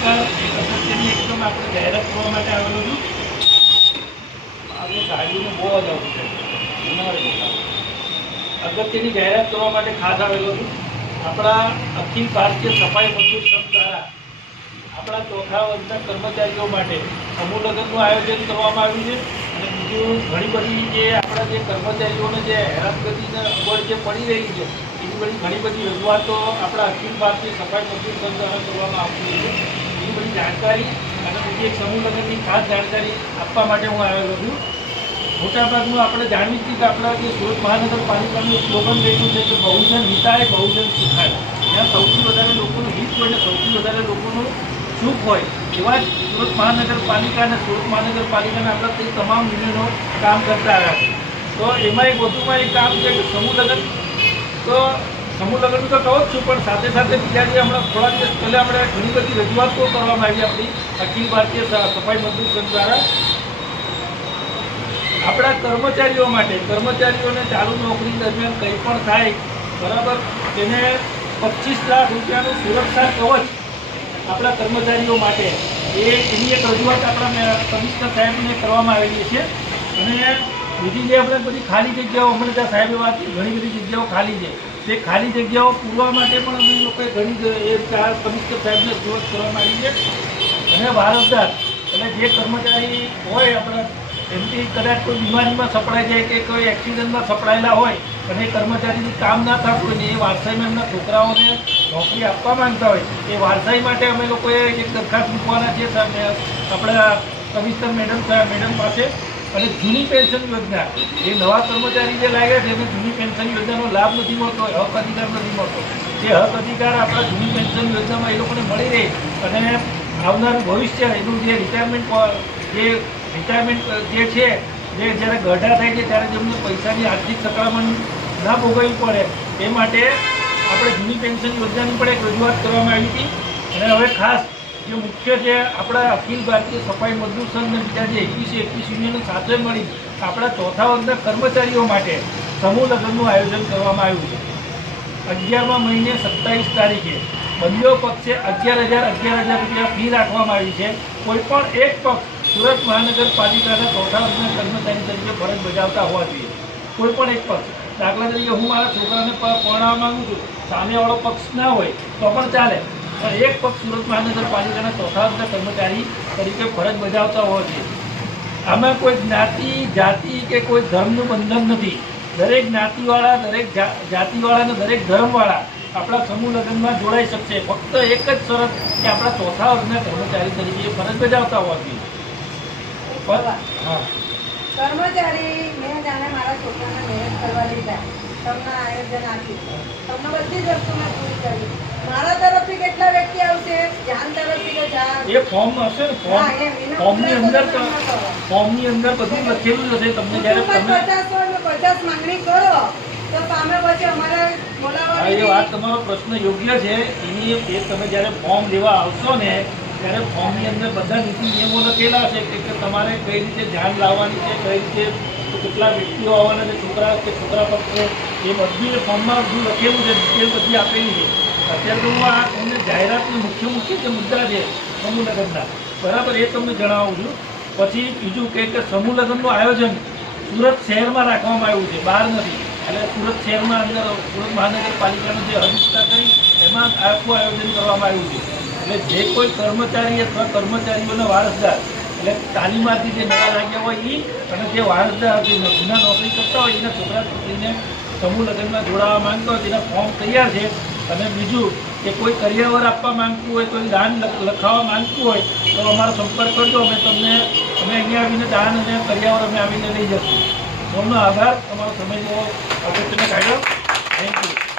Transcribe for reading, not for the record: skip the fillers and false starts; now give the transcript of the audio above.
નમસ્કાર. એક અગત્યની એકદમ આપણે જાહેરાત કરવા માટે આવેલો છું. આપણે ગાડીનું બહુ જ આવું છે. અગત્યની જાહેરાત કરવા માટે ખાસ આવેલો છું. આપણા અખિલ ભારતીય સફાઈ મજદૂર સંઘ દ્વારા આપણા ચોથા વર્ગના કર્મચારીઓ માટે સમૂહ લગ્નનું આયોજન કરવામાં આવ્યું છે. અને બીજું ઘણી બધી જે આપણા જે કર્મચારીઓને જે હેરાનગતિને અગવડ જે પડી રહી છે એવી ઘણી બધી રજૂઆતો આપણા અખિલ ભારતીય સફાઈ મજદૂર સંઘ દ્વારા કરવામાં આવતી છે. એવી બધી જાણકારી અને બીજી એક સમૂહ લગ્નની ખાસ જાણકારી આપવા માટે હું આવેલો છું. મોટાભાગનું આપણે જાણવી છીએ કે આપણા જે સુરત મહાનગરપાલિકાનું સ્લોગન રહેલું છે કે બહુજન હિતાય બહુજન સુખાય. જ્યાં સૌથી વધારે લોકોનું હિત હોય ને સૌથી વધારે લોકોનું સુખ હોય એવા જ સુરત મહાનગરપાલિકા અને સુરત મહાનગરપાલિકાના આપણા તે તમામ યુનિયનો કામ કરતા આવ્યા છે. તો એમાં એક વધુમાં એક કામ છે કે સમૂહ લગ્ન. તો સમૂહ લગ્ન તો કહો જ છું, પણ સાથે સાથે બીજા જે હમણાં થોડા દિવસ પહેલાં આપણે ઘણી બધી રજૂઆતો કરવામાં આવી આપણી અખિલ ભારતીય સફાઈ મજદૂર સંઘ દ્વારા આપણા કર્મચારીઓને ચાલુ નોકરી દરમિયાન કંઈ પણ થાય બરાબર તેને 25 લાખ રૂપિયાનું સુરક્ષા કવચ આપણા કર્મચારીઓ માટે એની એક રજૂઆત આપણા કમિશનર સાહેબને કરવામાં આવેલી છે. અને બીજી જે આપણે બધી ખાલી જગ્યાઓ હમણાં ત્યાં સાહેબે વાત ઘણી બધી જગ્યાઓ ખાલી છે તે ખાલી જગ્યાઓ પૂરવા માટે પણ અમે લોકોએ ઘણી કમિશનર સાહેબને રજૂઆત કરવામાં આવી છે. અને વારસદાર અને જે કર્મચારી હોય આપણા એમથી કદાચ કોઈ બીમારીમાં સપડાઈ જાય કે કોઈ એક્સિડન્ટમાં સપડાયેલા હોય અને કર્મચારીથી કામ ના થતું હોય ને એ વારસાઈમાં એમના છોકરાઓને નોકરી આપવા માંગતા હોય એ વારસાઈ માટે અમે લોકોએ એક દરખાસ્ત મૂકવાના છે આપણા કમિશનર મેડમ પાસે. અને જૂની પેન્શન યોજના એ નવા કર્મચારી જે લાગ્યા છે એને જૂની પેન્શન યોજનાનો લાભ નથી મળતો, હક અધિકાર નથી મળતો. એ હક અધિકાર આપણા જૂની પેન્શન યોજનામાં એ લોકોને મળી રહે અને આવનારું ભવિષ્ય એનું જે રિટાયરમેન્ટ જે છે જે જ્યારે ગઢા થાય છે ત્યારે જેમને પૈસાની આર્થિક સકળામણ ના ભોગવવી પડે એ માટે આપણે જૂની પેન્શન યોજનાની પણ એક રજૂઆત કરવામાં આવી હતી. અને હવે ખાસ જે મુખ્ય છે આપણા અખિલ ભારતીય સફાઈ મજદૂર સંઘ અને બીજા જે 21 યુનિયનો સાથે મળી આપણા ચોથા વર્ગના કર્મચારીઓ માટે સમૂહ લગ્નનું આયોજન કરવામાં આવ્યું છે. 11મા મહિને 27 તારીખે બંને પક્ષે 11,000 રૂપિયા ફી રાખવામાં આવી છે. કોઈ પણ એક પક્ષ સુરત મહાનગરપાલિકાના ચોથા વર્ગના કર્મચારી તરીકે ફરજ બજાવતા હોવા જોઈએ. કોઈ પણ એક પક્ષ, દાખલા તરીકે હું મારા છોકરાને પરણાવવા માગું છું, સામેવાળો પક્ષ ના હોય તો પણ ચાલે, પણ એક પક્ષ સુરત મહાનગરપાલિકાના ચોથા વર્ગના કર્મચારી તરીકે ફરજ બજાવતા હોવા જોઈએ. આમાં કોઈ જ્ઞાતિ જાતિ કે કોઈ ધર્મનું બંધન નથી. દરેક જ્ઞાતિવાળા, દરેક જાતિવાળા અને દરેક ધર્મવાળા આપણા સમૂહ લગ્નમાં જોડાઈ શકશે. ફક્ત એક જ શરત કે આપણા ચોથા વર્ગના કર્મચારી તરીકે ફરજ બજાવતા હોવા જોઈએ. કર્મચારી મેં જાણે મારા છોકરાને મહેનત કરવા લીધા, તમને આયોજન આપ્યું, તમને બધી જ વસ્તુમાં પૂરી કરી. મારા તરફથી કેટલા વ્યક્તિ આવશે, જાન તરફથી કે જાન એ ફોર્મ હશે ને, ફોર્મની અંદર બધું લખેલું જ હશે. તમને જ્યારે 50 માંગણી કરો તો સામે પછી અમારે બોલાવવા. એ વાત તમારો પ્રશ્ન યોગ્ય છે. એની તમે જ્યારે ફોર્મ લેવા આવશો ને ત્યારે ફોર્મની અંદર બધા નીતિ નિયમો લખેલા છે કે તમારે કઈ રીતે ધ્યાન લાવવાની છે, કઈ રીતે કેટલા વ્યક્તિઓ આવવાના છે, છોકરા કે છોકરા પક્ષ એ બધું ફોર્મમાં બધું લખેલું છે, ડિટેલ બધી આપેલી છે. અત્યારે તો હું આ તમને જાહેરાતની મુખ્ય જે મુદ્દા છે સમૂહ લગ્નના બરાબર એ તમને જણાવું છું. પછી બીજું કે સમૂહ લગ્નનું આયોજન સુરત શહેરમાં રાખવામાં આવ્યું છે, બહાર નથી. એટલે સુરત શહેરમાં અંદર સુરત મહાનગરપાલિકાનો જે હદ વિસ્તાર કરી એમાં આખું આયોજન કરવામાં આવ્યું છે. એટલે જે કોઈ કર્મચારી અથવા કર્મચારીઓના વારસદાર એટલે તાલીમાર્થી જે નવા લાગ્યા હોય એ અને જે વારસદાર જે જૂના નોકરી કરતા હોય એના છોકરા છોકરીને સમૂહ લગ્નમાં જોડાવા માંગતા હોય તેના ફોર્મ તૈયાર છે. અને બીજું કે કોઈ કરિયાવર આપવા માંગતું હોય, કોઈ દાન લખાવવા માંગતું હોય તો અમારો સંપર્ક કરજો. અમે અહીંયા આવીને દાન અને કરિયાવર અમે આવીને લઈ જશું. તમારો આભાર, તમારો સમયનો આપણે તમે કાઢ્યો. Thank you.